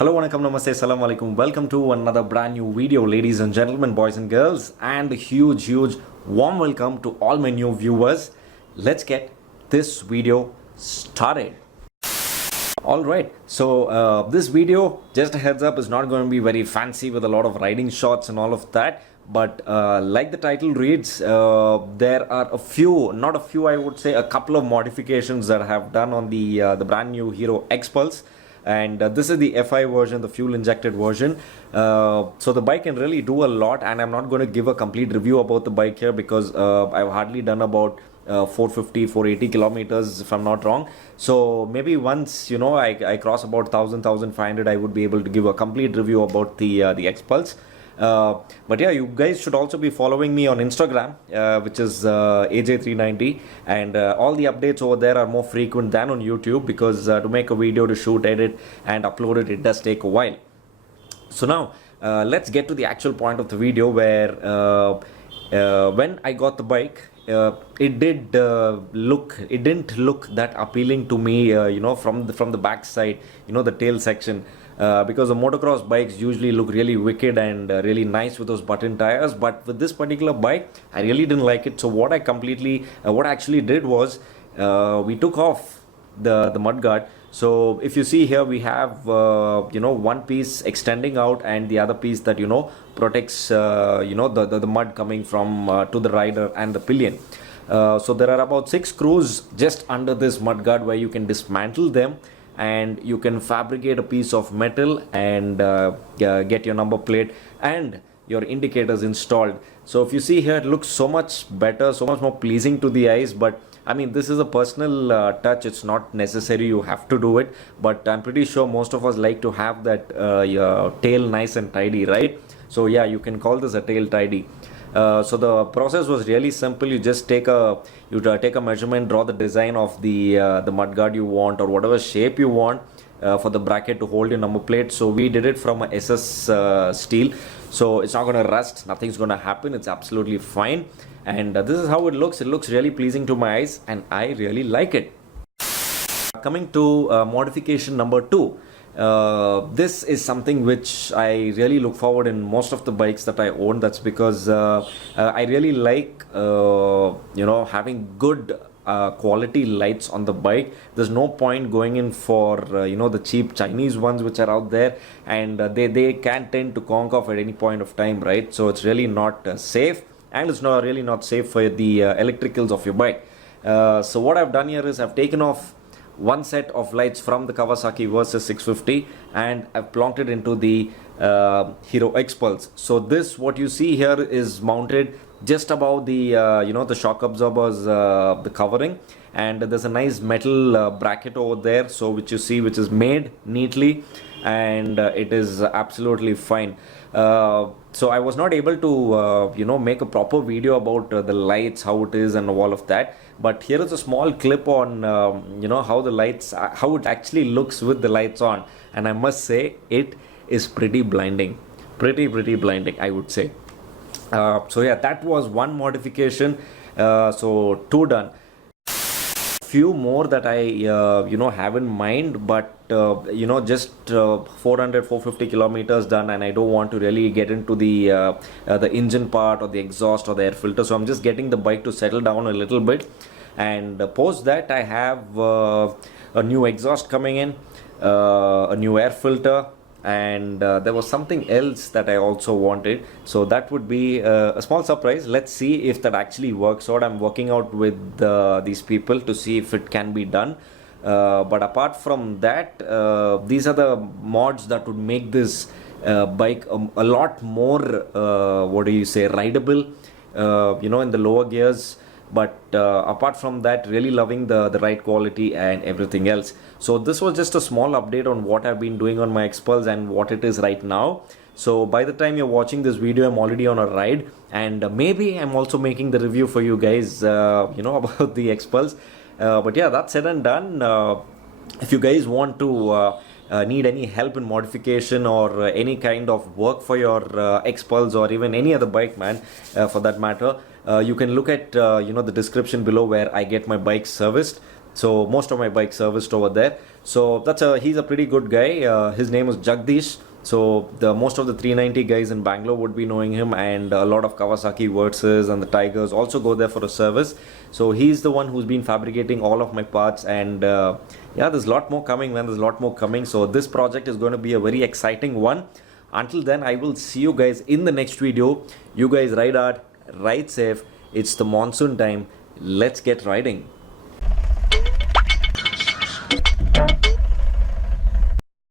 Hello, vanakkam, namaste, salam alaikum. Welcome to another brand new video, ladies and gentlemen, boys and girls, and a huge warm welcome to all my new viewers. Let's get this video started. Alright, so this video, just a heads up, is not going to be very fancy with a lot of riding shots and all of that. But like the title reads, there are a few, not a few, I would say, a couple of modifications that I have done on the brand new Hero Xpulse. And this is the FI version, the fuel injected version. So the bike can really do a lot, and I'm not going to give a complete review about the bike here because I've hardly done about 450 480 kilometers if I'm not wrong. So maybe once I cross about 1500, I would be able to give a complete review about the Xpulse. But yeah, you guys should also be following me on Instagram, which is AJ390, and all the updates over there are more frequent than on YouTube because to make a video, to shoot, edit and upload it does take a while. So now let's get to the actual point of the video, where when I got the bike, it didn't look that appealing to me, from the back side, the tail section. Because the motocross bikes usually look really wicked and really nice with those button tires, but with this particular bike I really didn't like it. So what I actually did was we took off the mudguard. So if you see here, we have one piece extending out and the other piece that protects the mud coming from to the rider and the pillion. So there are about 6 screws just under this mudguard where you can dismantle them, and you can fabricate a piece of metal and get your number plate and your indicators installed. So if you see here, it looks so much better, so much more pleasing to the eyes. But I mean, this is a personal touch. It's not necessary you have to do it, but I'm pretty sure most of us like to have that your tail nice and tidy, right? So yeah, you can call this a tail tidy. So the process was really simple. You just take a measurement, draw the design of the mudguard you want, or whatever shape you want for the bracket to hold your number plate. So we did it from a SS steel, so it's not going to rust, nothing's going to happen, it's absolutely fine. And this is how it looks. It looks really pleasing to my eyes and I really like it. Coming to modification number 2. This is something which I really look forward in most of the bikes that I own. That's because I really like having good quality lights on the bike. There's no point going in for the cheap Chinese ones which are out there, and they can tend to conk off at any point of time, right? So it's really not safe, and it's really not safe for the electricals of your bike. So what I've done here is I've taken off one set of lights from the Kawasaki Versys 650 and I've plonked it into the Hero Xpulse. So this, what you see here, is mounted just above the the shock absorbers, the covering, and there's a nice metal bracket over there, so which is made neatly, and it is absolutely fine. So I was not able to make a proper video about the lights, how it is and all of that, but here is a small clip on how the lights, how it actually looks with the lights on, and I must say it is pretty blinding, pretty blinding, I would say. So yeah, that was one modification. So 2 done. Few more that I have in mind, but just 400 450 kilometers done, and I don't want to really get into the engine part or the exhaust or the air filter. So I'm just getting the bike to settle down a little bit, and post that I have a new exhaust coming in, a new air filter, and there was something else that I also wanted. So that would be a small surprise. Let's see if that actually works out. I'm working out with these people to see if it can be done. But apart from that, these are the mods that would make this bike a lot more rideable, in the lower gears. But apart from that, really loving the ride quality and everything else. So this was just a small update on what I've been doing on my Xpulse and what it is right now. So by the time you're watching this video, I'm already on a ride, and maybe I'm also making the review for you guys about the Xpulse. But yeah, that's said and done. If you guys want to need any help in modification or any kind of work for your Xpulse or even any other bike, man, for that matter, you can look at the description below where I get my bike serviced. So most of my bikes serviced over there. So he's a pretty good guy. His name is Jagdish. So the most of the 390 guys in Bangalore would be knowing him, and a lot of Kawasaki Versus and the Tigers also go there for a service. So he's the one who's been fabricating all of my parts, and yeah, there's a lot more coming, man. There's a lot more coming. So this project is going to be a very exciting one. Until then, I will see you guys in the next video. You guys ride hard, ride safe. It's the monsoon time. Let's get riding.